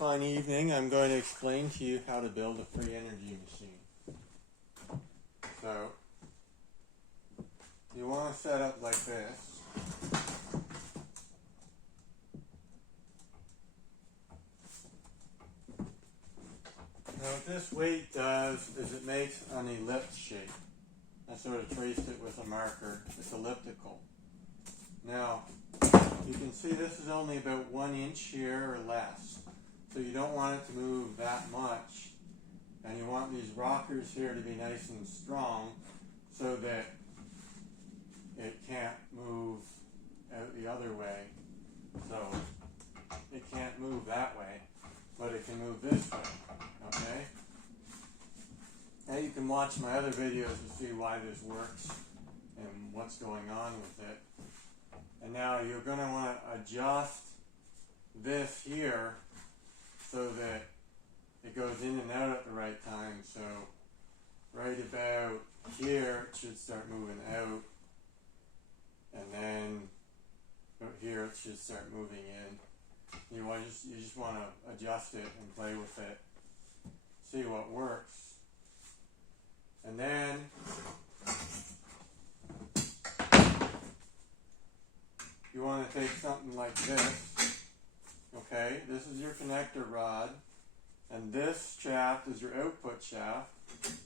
fine evening, I'm going to explain to you how to build a free energy machine. So, you want to set up like this. Now what this weight does is it makes an ellipse shape. I sort of traced it with a marker. It's elliptical. Now, you can see this is only about 1 inch here or less. So you don't want it to move that much. And you want these rockers here to be nice and strong so that it can't move out the other way. So it can't move that way, but it can move this way. Okay? Now you can watch my other videos to see why this works and what's going on with it. And now you're going to want to adjust this here so that it goes in and out at the right time. So right about here it should start moving out, and then about here it should start moving in. You just want to adjust it and play with it, see what works. And then you want to take something like this. Okay, this is your connector rod, and this shaft is your output shaft.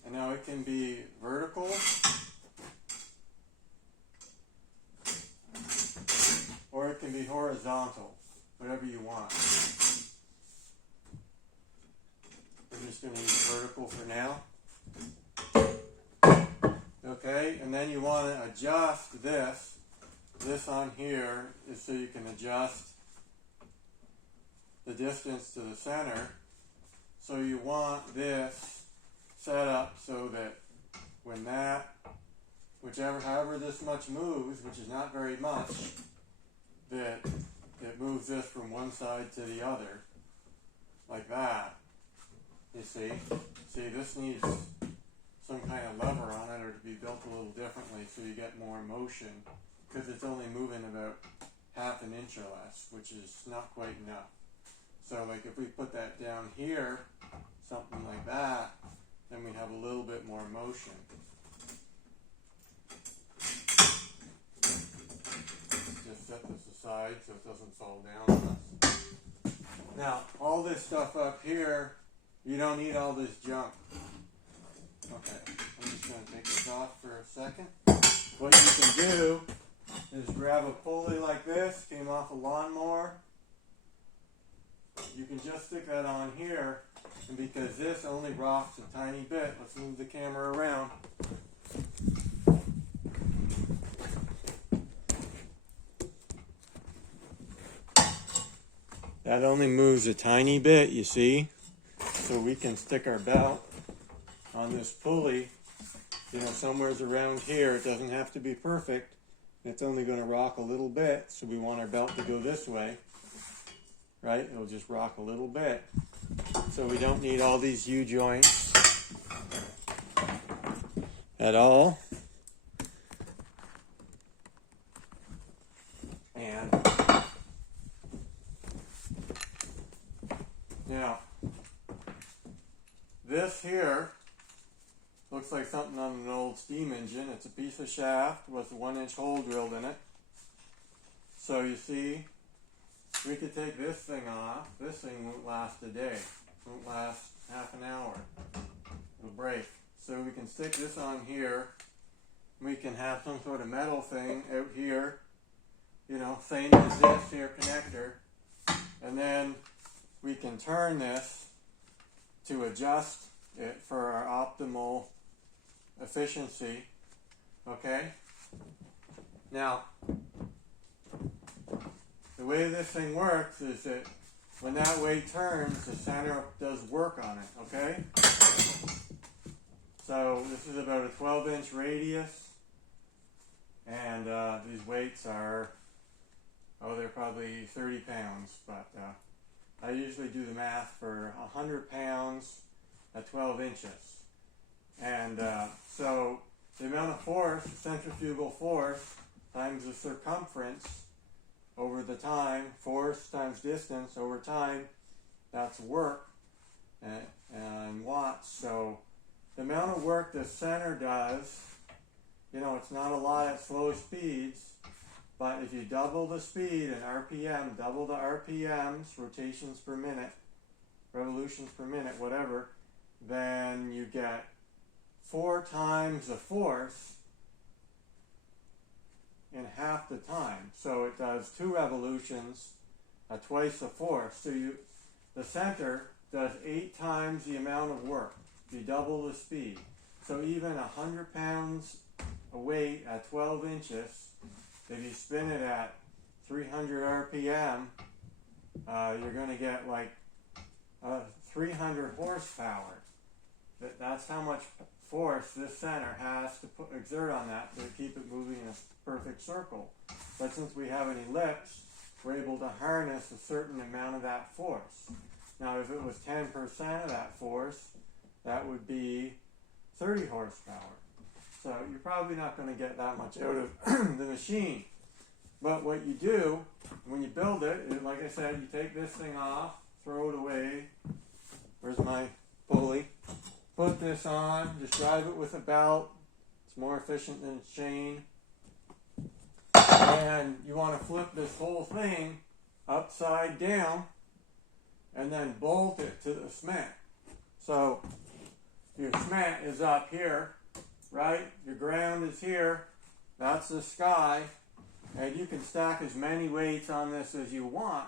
And now it can be vertical or it can be horizontal, whatever you want. We're just going to use vertical for now. Okay, and then you want to adjust this. This on here is so you can adjust the distance to the center. So you want this set up so that when however this much moves, which is not very much, that it moves this from one side to the other, like that. You see? See, this needs some kind of lever on it or to be built a little differently so you get more motion, because it's only moving about ½ an inch or less, which is not quite enough. So like if we put that down here, something like that, then we have a little bit more motion. Just set this aside so it doesn't fall down on us. Now, all this stuff up here, you don't need all this junk. Okay, I'm just going to take this off for a second. What you can do is grab a pulley like this, came off a lawnmower. You can just stick that on here, and because this only rocks a tiny bit, let's move the camera around. That only moves a tiny bit, you see? So we can stick our belt on this pulley, somewhere around here. It doesn't have to be perfect. It's only going to rock a little bit, so we want our belt to go this way. Right? It'll just rock a little bit. So we don't need all these U-joints at all. And now, this here looks like something on an old steam engine. It's a piece of shaft with a 1-inch hole drilled in it. So you see, we could take this thing off. This thing won't last a day. It won't last ½ an hour. It'll break. So we can stick this on here. We can have some sort of metal thing out here. Same as this here connector. And then we can turn this to adjust it for our optimal efficiency. Okay? Now, the way this thing works is that when that weight turns, the center does work on it, okay? So this is about a 12-inch radius, and these weights are, they're probably 30 pounds, but I usually do the math for 100 pounds at 12 inches. And so the amount of force, centrifugal force, times the circumference over the time, force times distance over time, That's work and watts. So the amount of work the center does, it's not a lot at slow speeds, but if you double the speed in RPM, double the RPMs, rotations per minute, revolutions per minute, whatever, then you get 4 times the force in half the time. So it does 2 revolutions at twice the force. So the center does 8 times the amount of work if you double the speed. So even 100 pounds of weight at 12 inches, if you spin it at 300 RPM, you're going to get like 300 horsepower. That's how much force this center has to exert on that to keep it moving in a perfect circle. But since we have an ellipse, we're able to harness a certain amount of that force. Now if it was 10% of that force, that would be 30 horsepower. So you're probably not going to get that much out of the machine. But what you do when you build it, like I said, you take this thing off, throw it away. Where's my pulley? Put this on, just drive it with a belt. It's more efficient than a chain. And you want to flip this whole thing upside down and then bolt it to the cement. So your cement is up here, right? Your ground is here. That's the sky. And you can stack as many weights on this as you want,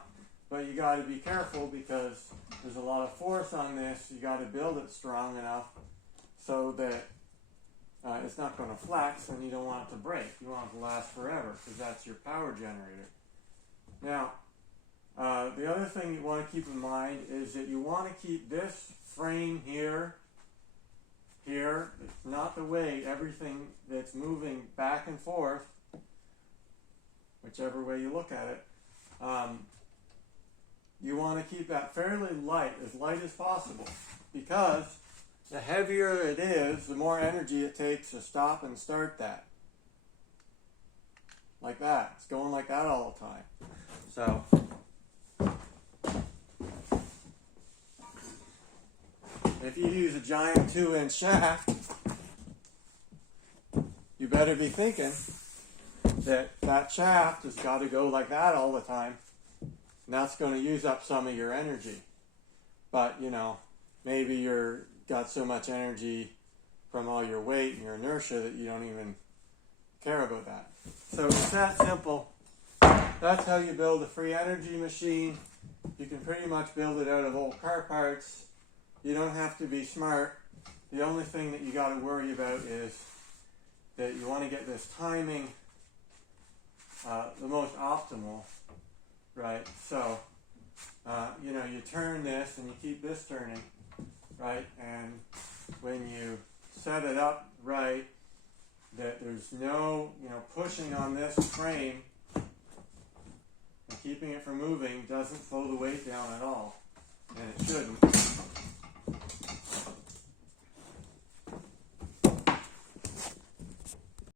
but you got to be careful because there's a lot of force on this. You got to build it strong enough so that it's not going to flex, and you don't want it to break. You want it to last forever because that's your power generator. Now, the other thing you want to keep in mind is that you want to keep this frame here. It's not the weight. Everything that's moving back and forth, whichever way you look at it, you want to keep that fairly light as possible, because the heavier it is, the more energy it takes to stop and start that. Like that. It's going like that all the time. So if you use a giant 2-inch shaft, you better be thinking that shaft has got to go like that all the time. And that's going to use up some of your energy. But, maybe you're got so much energy from all your weight and your inertia that you don't even care about that. So it's that simple. That's how you build a free energy machine. You can pretty much build it out of old car parts. You don't have to be smart. The only thing that you got to worry about is that you want to get this timing the most optimal, right? So, you turn this and you keep this turning, right? And when you set it up right, that there's no, pushing on this frame and keeping it from moving doesn't slow the weight down at all. And it shouldn't.